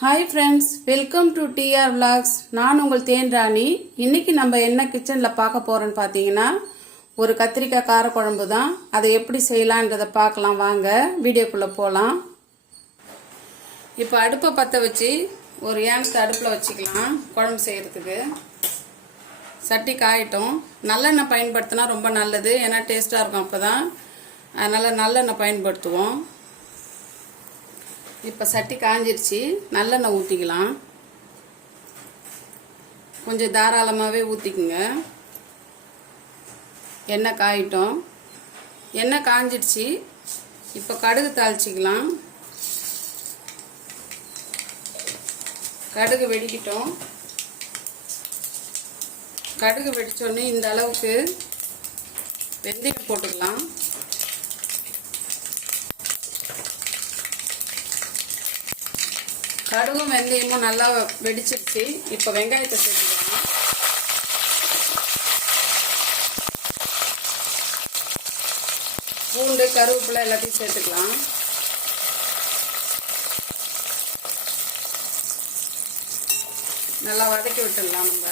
Hi friends welcome to TR vlogs. நான் உங்கள் தேன் ராணி. இன்னைக்கு நம்ம என்ன கிச்சனில் பார்க்க போகிறோன்னு பார்த்தீங்கன்னா ஒரு கத்திரிக்காய் காரக்குழம்பு தான். அதை எப்படி செய்யலான்றதை பார்க்கலாம் வாங்க. வீடியோக்குள்ளே போகலாம் இப்போ அடுப்பை பற்ற வச்சு ஒரு ஏன்ஸ் அடுப்பில் வச்சுக்கலாம். குழம்பு செய்கிறதுக்கு சட்டி காயட்டும். நல்லெண்ணெய் பயன்படுத்தினா ரொம்ப நல்லது. ஏன்னா டேஸ்ட்டாக இருக்கும் அப்போ தான் அதனால் நல்லெண்ணெய் பயன்படுத்துவோம். இப்போ சட்டி காஞ்சிருச்சு. நல்லெண்ணெய் ஊற்றிக்கலாம் கொஞ்சம் தாராளமாகவே ஊற்றிக்குங்க எண்ணெய் காயிட்டோம். எண்ணெய் காஞ்சிடுச்சு இப்போ கடுகு தாளிச்சிக்கலாம். கடுகு வெடிக்கிட்டோம். கடுகு வெடித்தோடனே இந்த அளவுக்கு வெந்தயம் போட்டுக்கலாம். கடுகும் வெந்தயமும் நல்லா வெடிச்சிருச்சு. இப்போ வெங்காயத்தை சேர்த்துக்கலாம் பூண்டு கருவேப்பிலை எல்லாத்தையும் சேர்த்துக்கலாம். நல்லா வதக்கி விட்டுடலாம் நம்ம.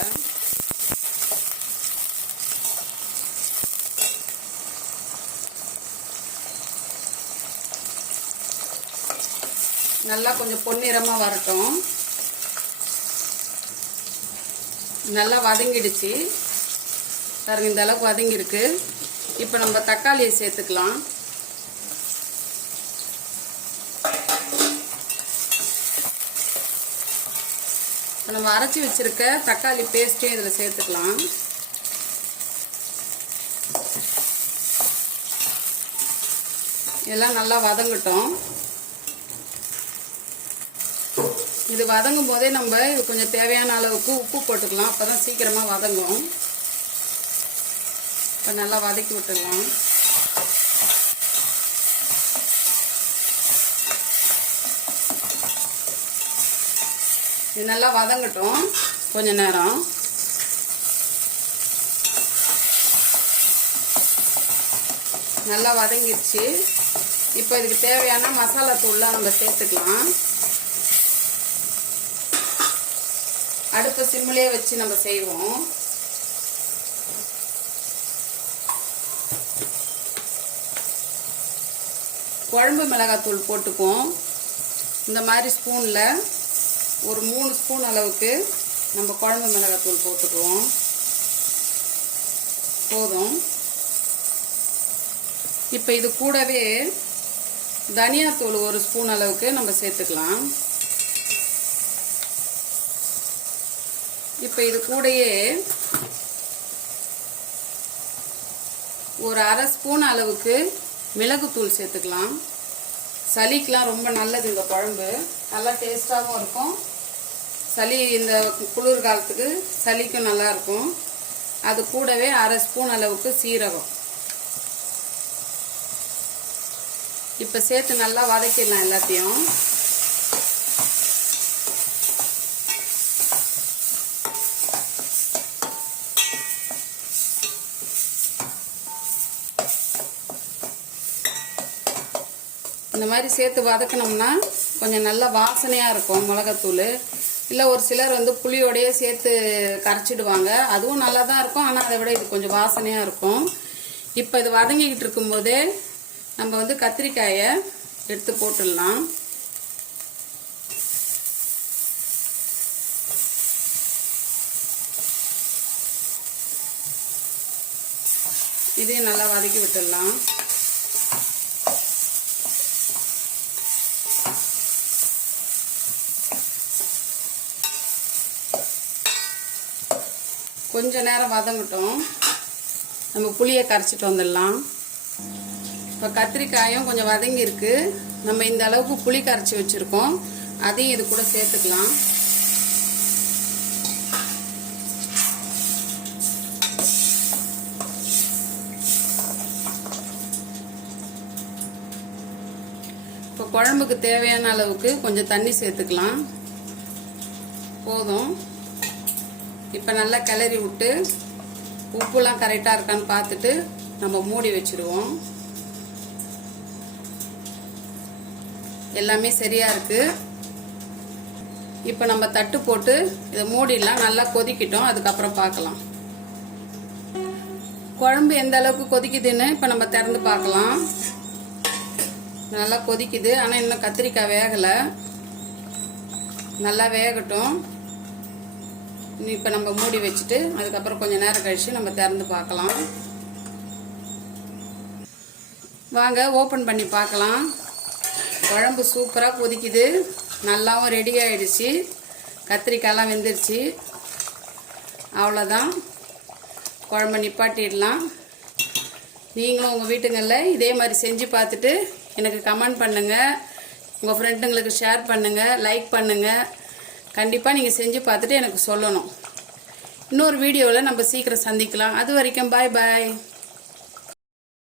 நல்லா கொஞ்சம் பொன்னிறமாக வரட்டும். நல்லா வதங்கிடுச்சு. பாருங்க இந்த அளவுக்கு வதங்கியிருக்கு. இப்போ நம்ம தக்காளியை சேர்த்துக்கலாம். இப்போ நம்ம அரைச்சி வச்சிருக்க தக்காளி பேஸ்ட்டையும் இதில் சேர்த்துக்கலாம். எல்லாம் நல்லா வதங்கட்டும். இது வதங்கும் போதே நம்ம இது கொஞ்சம் தேவையான அளவுக்கு உப்பு போட்டுக்கலாம். அப்போ தான் சீக்கிரமாக வதங்கும். இப்போ நல்லா வதக்கி விட்டுடலாம். இது நல்லா வதங்கட்டும். கொஞ்ச நேரம். நல்லா வதங்கிடுச்சு. இப்போ இதுக்கு தேவையான மசாலா தூள்லாம் நம்ம சேர்த்துக்கலாம். அடுப்பை சிம்மிலே வச்சு நம்ம செய்வோம். குழம்பு மிளகாத்தூள் போட்டுக்குவோம். இந்த மாதிரி ஸ்பூனில் ஒரு மூணு ஸ்பூன் அளவுக்கு நம்ம குழம்பு மிளகாத்தூள் போட்டுக்குவோம். போதும். இப்போ இது கூடவே தனியாத்தூள் ஒரு ஸ்பூன் அளவுக்கு நம்ம சேர்த்துக்கலாம். இப்போ இது கூடயே ஒரு அரை ஸ்பூன் அளவுக்கு மிளகுத்தூள் சேர்த்துக்கலாம். சளிக்கெலாம் ரொம்ப நல்லது இந்த குழம்பு. நல்லா டேஸ்ட்டாகவும் இருக்கும். சளி இந்த குளிர் காலத்துக்கு சளிக்கும் நல்லாயிருக்கும் அது கூடவே அரை ஸ்பூன் அளவுக்கு சீரகம். இப்போ சேர்த்து நல்லா வதக்கிடலாம் எல்லாத்தையும். இந்த மாதிரி சேர்த்து வதக்கினோம்னா கொஞ்சம் நல்லா வாசனையாக இருக்கும் மிளகாத்தூள். இல்லை ஒரு சிலர் வந்து புளியோடையே சேர்த்து கரைச்சிடுவாங்க. அதுவும் நல்லா தான் இருக்கும். ஆனால் அதை விட இது கொஞ்சம் வாசனையாக இருக்கும். இப்போ இது வதங்கிக்கிட்டு இருக்கும்போதே நம்ம வந்து கத்திரிக்காயை எடுத்து போட்டுடலாம். இதையும் நல்லா வதக்கி விட்டுடலாம். கொஞ்ச நேரம் வதங்கட்டும். நம்ம புளியை கரைச்சிட்டு வந்துடலாம். இப்போ கத்திரிக்காயும் கொஞ்சம் வதங்கியிருக்கு. நம்ம இந்த அளவுக்கு புளி கரைச்சி வச்சுருக்கோம். அதையும் இது கூட சேர்த்துக்கலாம். இப்போ குழம்புக்கு தேவையான அளவுக்கு கொஞ்சம் தண்ணி சேர்த்துக்கலாம். போதும். இப்போ நல்லா கிளறி விட்டு உப்புலாம் கரெக்டாக இருக்கான்னு பார்த்துட்டு நம்ம மூடி வச்சுருவோம். எல்லாமே சரியாக இருக்குது இப்போ நம்ம தட்டு போட்டு இதை மூடிடலாம். நல்லா கொதிக்கிட்டோம். அதுக்கப்புறம் பார்க்கலாம். குழம்பு எந்த அளவுக்கு கொதிக்குதுன்னு இப்போ நம்ம திறந்து பார்க்கலாம். நல்லா கொதிக்குது. ஆனால் இன்னும் கத்திரிக்காய் வேகலை. நல்லா வேகட்டும். இப்போ நம்ம மூடி வச்சுட்டு அதுக்கப்புறம் கொஞ்சம் நேரம் கழித்து நம்ம திறந்து பார்க்கலாம். வாங்க ஓப்பன் பண்ணி பார்க்கலாம். குழம்பு சூப்பராக கொதிக்குது. நல்லாவும் ரெடி ஆகிடுச்சு கத்திரிக்காயெல்லாம் வெந்துருச்சு. அவ்வளோதான் குழம்பு நிப்பாட்டிடலாம். நீங்களும் உங்கள் வீட்டுங்களில் இதே மாதிரி செஞ்சு பார்த்துட்டு எனக்கு கமெண்ட் பண்ணுங்கள் உங்கள் ஃப்ரெண்டுங்களுக்கு ஷேர் பண்ணுங்கள் லைக் பண்ணுங்கள் கண்டிப்பாக நீங்கள் செஞ்சு பார்த்துட்டு எனக்கு சொல்லணும். இன்னொரு வீடியோவில் நம்ம சீக்கிரம் சந்திக்கலாம். அது வரைக்கும் பாய் பாய்